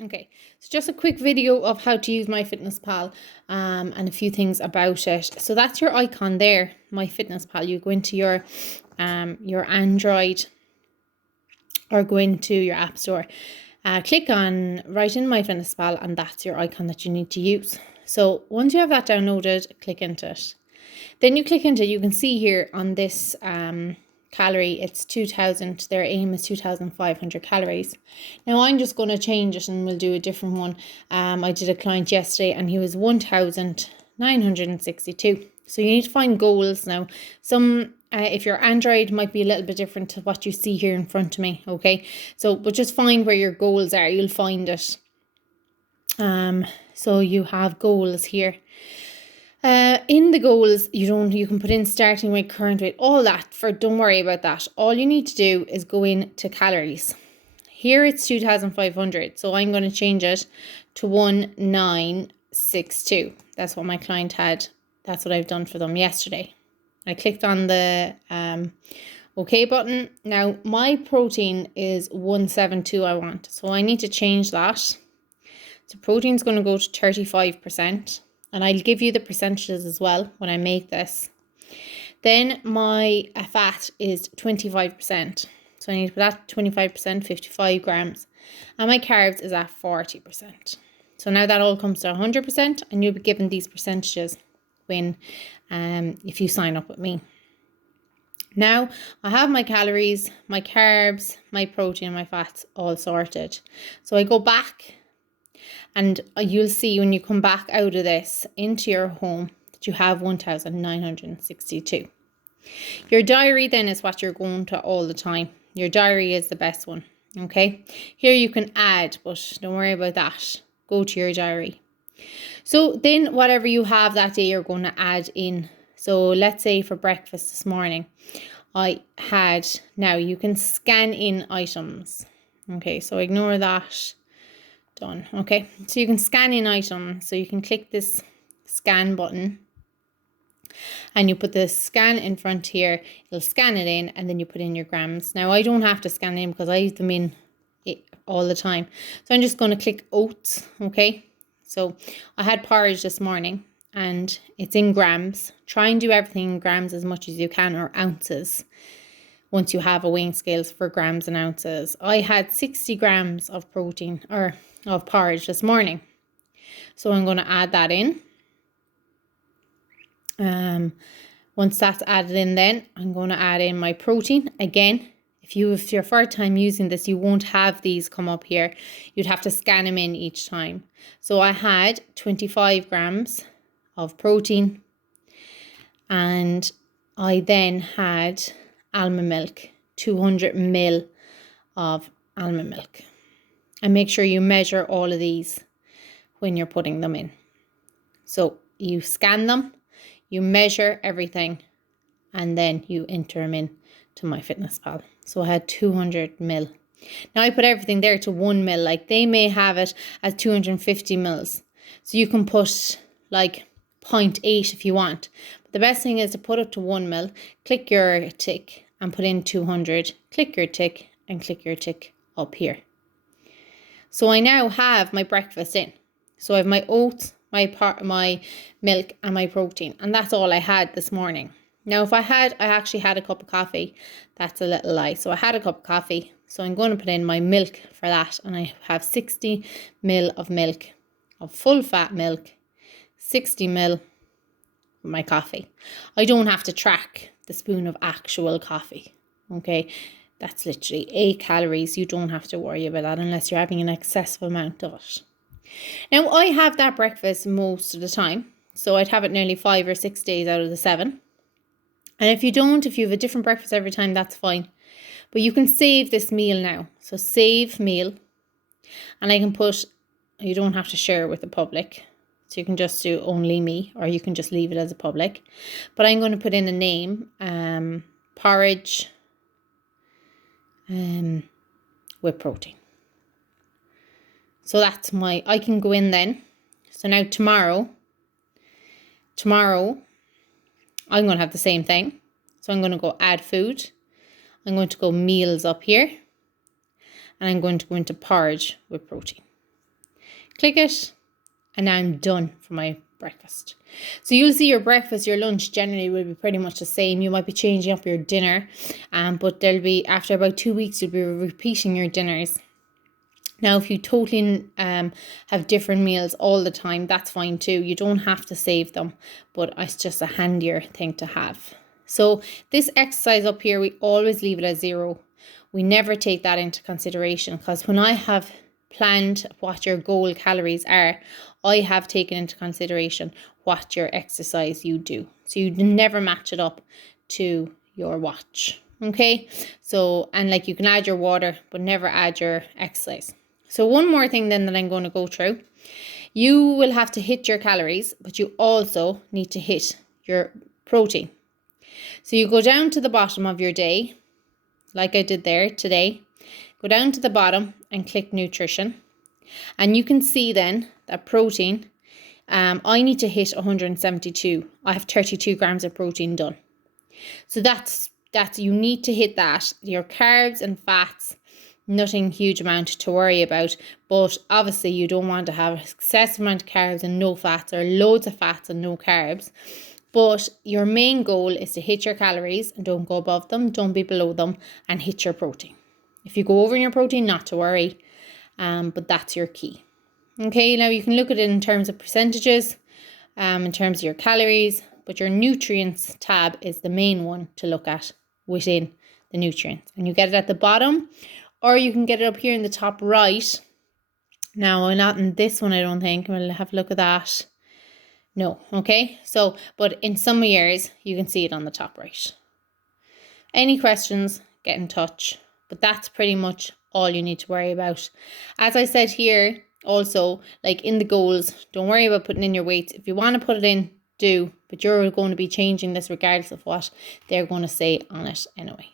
Okay, so just a quick video of how to use MyFitnessPal and a few things about it. So that's your icon there, MyFitnessPal. You go into your Android or go into your app store. Click on right in MyFitnessPal, and that's your icon that you need to use. So once you have that downloaded, click into it. Then you click into it, you can see here on this calorie, it's 2000. Their aim is 2500 calories. Now I'm just going to change it and we'll do a different one. I did a client yesterday and he was 1962. So you need to find goals now. Some if your Android might be a little bit different to what you see here in front of me. Okay, so but just find where your goals are, you'll find it. So you have goals here. In the goals, you can put in starting weight, current weight, all that. Don't worry about that. All you need to do is go in to calories. Here it's 2500, so I'm going to change it to 1962. That's what my client had. That's what I've done for them yesterday. I clicked on the OK button. Now my protein is 172 I want, so I need to change that. So protein's going to go to 35%. And I'll give you the percentages as well when I make this. Then my fat is 25%. So I need to put that 25%, 55 grams. And my carbs is at 40%. So now that all comes to 100%, and you'll be given these percentages when if you sign up with me. Now I have my calories, my carbs, my protein, and my fats all sorted. So I go back. And you'll see when you come back out of this into your home that you have 1962. Your diary then is what you're going to all the time. Your diary is the best one. Okay. Here you can add, but don't worry about that. Go to your diary. So then whatever you have that day, you're going to add in. So let's say for breakfast this morning, I had, now you can scan in items. Okay. So ignore that. Done. Okay, so you can scan in items. So you can click this scan button and you put the scan in front here. It'll scan it in and then you put in your grams. Now I don't have to scan in because I use them in all the time. So I'm just going to click oats. Okay, so I had porridge this morning and it's in grams. Try and do everything in grams as much as you can, or ounces. Once you have a weighing scales for grams and ounces. I had 60 grams of protein or of porridge this morning. So I'm going to add that in. Once that's added in, then I'm going to add in my protein. Again, if it's your first time using this, you won't have these come up here. You'd have to scan them in each time. So I had 25 grams of protein. And I then had almond milk, 200 ml of almond milk. And make sure you measure all of these when you're putting them in. So you scan them, you measure everything, and then you enter them in to MyFitnessPal. So I had 200 ml. Now I put everything there to 1 ml. Like they may have it as 250 mils. So you can put like 0.8 if you want. But the best thing is to put it to 1 ml, click your tick and put in 200, click your tick and click your tick up here. So I now have my breakfast in. So I have my oats, my milk and my protein. And that's all I had this morning. Now I actually had a cup of coffee. That's a little lie. So I had a cup of coffee. So I'm going to put in my milk for that. And I have 60 ml of milk, of full fat milk, 60 ml of my coffee. I don't have to track the spoon of actual coffee. Okay. That's literally 8 calories. You don't have to worry about that unless you're having an excessive amount of it. Now, I have that breakfast most of the time. So I'd have it nearly 5 or 6 days out of the 7. And if you have a different breakfast every time, that's fine. But you can save this meal now. So save meal. And I can you don't have to share it with the public. So you can just do only me, or you can just leave it as a public. But I'm going to put in a name, porridge with protein. So that's I can go in then. So now tomorrow I'm going to have the same thing. So I'm going to go add food. I'm going to go meals up here. And I'm going to go into porridge with protein. click it, and now I'm done for my breakfast. So you'll see your breakfast, your lunch generally will be pretty much the same. You might be changing up your dinner, but there'll be, after about 2 weeks, you'll be repeating your dinners. Now, if you totally have different meals all the time, that's fine too. You don't have to save them, but it's just a handier thing to have. So this exercise up here, we always leave it at 0. We never take that into consideration, because when I have planned what your goal calories are, I have taken into consideration what your exercise you do. So you never match it up to your watch. Okay, so, and like, you can add your water, but never add your exercise. So one more thing then that I'm going to go through. You will have to hit your calories, but you also need to hit your protein. So you go down to the bottom of your day, like I did there today. Go down to the bottom and click nutrition. And you can see then that protein, I need to hit 172. I have 32 grams of protein done. So that's you need to hit that. Your carbs and fats, nothing huge amount to worry about, but obviously you don't want to have excessive amount of carbs and no fats, or loads of fats and no carbs. But your main goal is to hit your calories and don't go above them, don't be below them, and hit your protein. If you go over in your protein, not to worry, but that's your key. Okay, now you can look at it in terms of percentages, in terms of your calories, but your nutrients tab is the main one to look at within the nutrients. And you get it at the bottom, or you can get it up here in the top right. Now, not in this one, I don't think. We'll have a look at that. No, okay. So, but in some years, you can see it on the top right. Any questions, get in touch. But that's pretty much all you need to worry about. As I said here, also, like in the goals, don't worry about putting in your weights. If you want to put it in, do. But you're going to be changing this regardless of what they're going to say on it anyway.